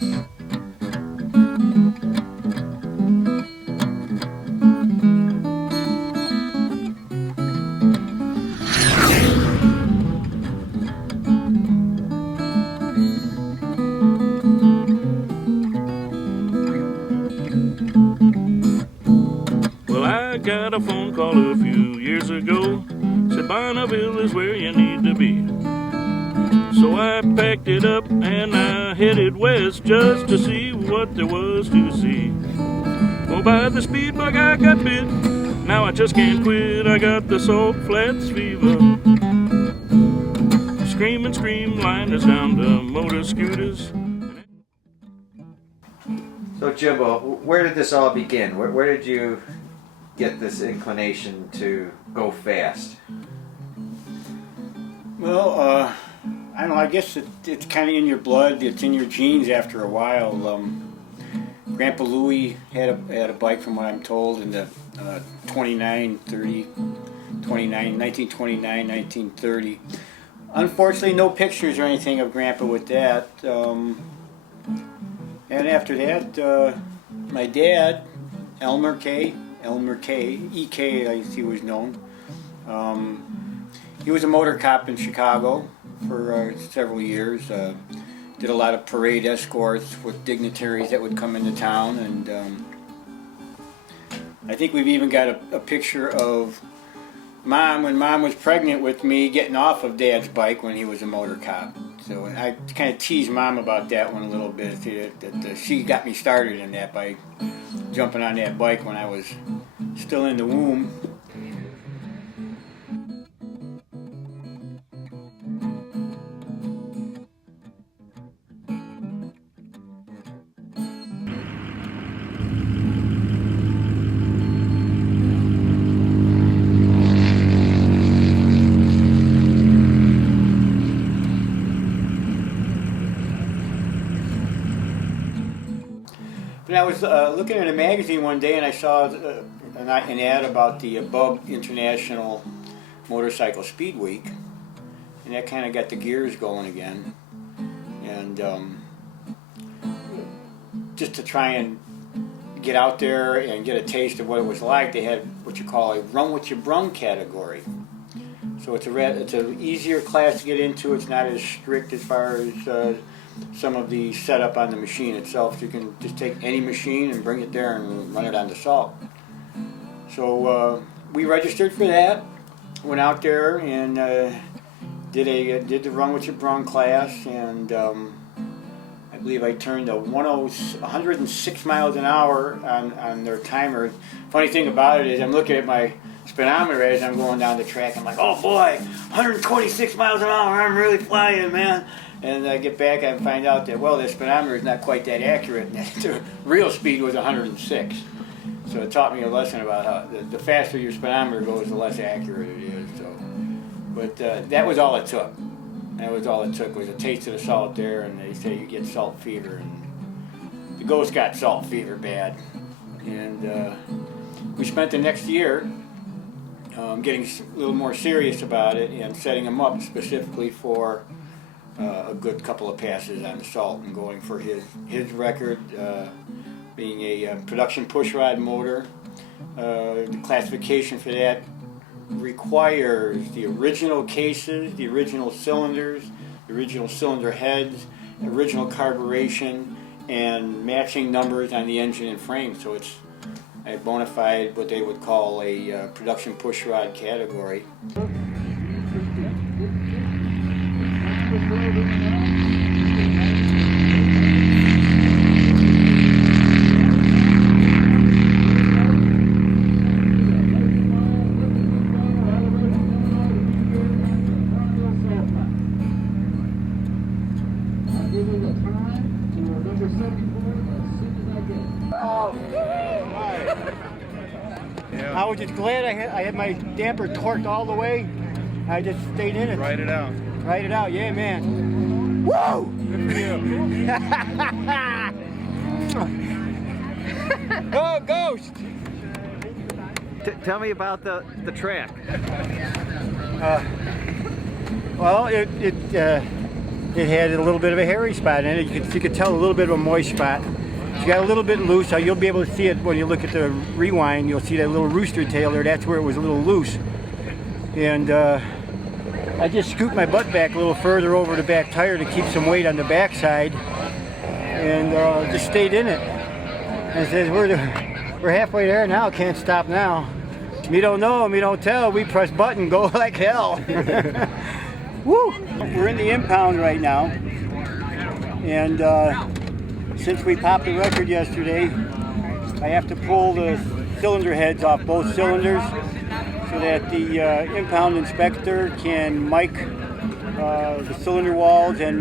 Well, I got a phone call a few years ago, said Bonneville is where you need to be. So I packed it up and I headed west just to see what there was to see. Well, by the speed bug I got bit, now I just can't quit. I got the Salt Flats fever. Scream and scream, liners down the motor scooters. So Jimbo, where did this all begin? Where did you get this inclination to go fast? Well, I don't know, I guess it's kind of in your blood, it's in your genes after a while. Grandpa Louie had a bike, from what I'm told, in the 1929, 1930. Unfortunately, no pictures or anything of Grandpa with that. And after that, my dad, Elmer K, E.K. as he was known, he was a motor cop in Chicago for several years. Did a lot of parade escorts with dignitaries that would come into town, and I think we've even got a picture of Mom, when Mom was pregnant with me, getting off of Dad's bike when he was a motor cop. So I kind of teased Mom about that one a little bit, that she got me started in that bike, jumping on that bike when I was still in the womb. But I was looking at a magazine one day and I saw an ad about the Bub International Motorcycle Speed Week, and that kind of got the gears going again. And just to try and get out there and get a taste of what it was like, they had what you call a run what you brung category. So it's an easier class to get into. It's not as strict as far as some of the setup on the machine itself. You can just take any machine and bring it there and run it on the salt. So we registered for that, went out there and did the run what you brung class, and I believe I turned 106 miles an hour on their timer. Funny thing about it is I'm looking at my speedometer as I'm going down the track. I'm like, oh boy, 126 miles an hour, I'm really flying, man. And I get back and find out that, well, the speedometer is not quite that accurate. The real speed was 106. So it taught me a lesson about how the faster your speedometer goes, the less accurate it is. So, but that was all it took. That was all it took, was a taste of the salt there, and they say you get salt fever. And the Ghost got salt fever bad. And we spent the next year getting a little more serious about it and setting him up specifically for a good couple of passes on the salt, and going for his record, being a production pushrod motor. The classification for that requires the original cases, the original cylinders, the original cylinder heads, original carburation, and matching numbers on the engine and frame. So it's a bona fide, what they would call a production pushrod category. I was just glad I had my damper torqued all the way. I just stayed in it. Ride it out. Ride it out, yeah, man. Woo! Good for you. Oh, Ghost! Tell me about the track. Well, it it had a little bit of a hairy spot in it. You could tell a little bit of a moist spot. She got a little bit loose. You'll be able to see it when you look at the rewind. You'll see that little rooster tail there. That's where it was a little loose. And I just scooped my butt back a little further over the back tire to keep some weight on the back side, and just stayed in it. And it says, we're halfway there now, can't stop now. Me don't know, me don't tell, we press button, go like hell. Woo! We're in the impound right now, and since we popped the record yesterday, I have to pull the cylinder heads off both cylinders so that the impound inspector can mic the cylinder walls and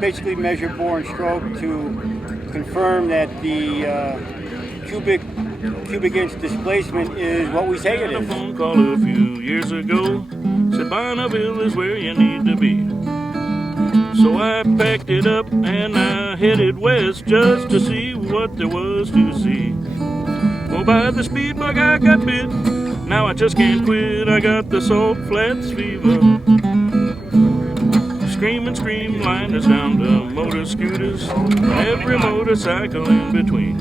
basically measure bore and stroke to confirm that the cubic inch displacement is what we say it A is. phone call a few years ago said Bonneville is where you need to be. So I packed it up and I headed west just to see what there was to see. Well, by the speed bug I got bit. Now I just can't quit, I got the Salt Flats fever. Scream and scream, line us down to motor scooters, every motorcycle in between.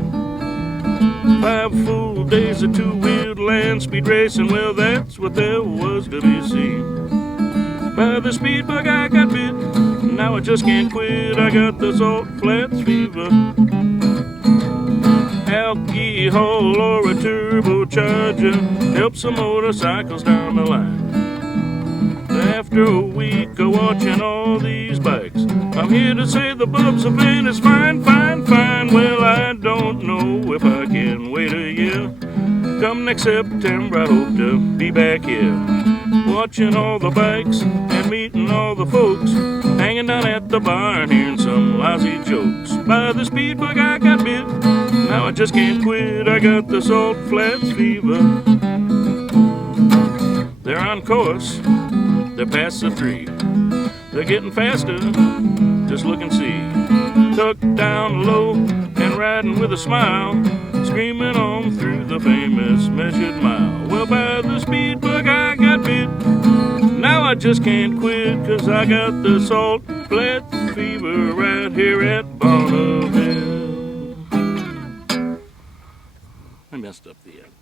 5 full days of two-wheeled land speed racing, well that's what there was to be seen. By the speed bug I got bit, now I just can't quit, I got the Salt Flats fever. Alcohol or a turbocharger helps some motorcycles down the line. After a week of watching all these bikes, I'm here to say the Bubs of Van is fine, fine, fine. Well, I don't know if I can wait a year. Come next September, I hope to be back here, watching all the bikes and meeting all the folks, hanging down at the bar and hearing some lousy jokes. By the speed bug I got bit, now I just can't quit, I got the Salt Flats fever. They're on course, they're past the 3. They're getting faster, just look and see. Tucked down low and riding with a smile, screaming on through the famous measured mile. Well, by the speed bug I got bit, now I just can't quit, 'cause I got the Salt Flats fever right here at Bonneville. I messed up the end.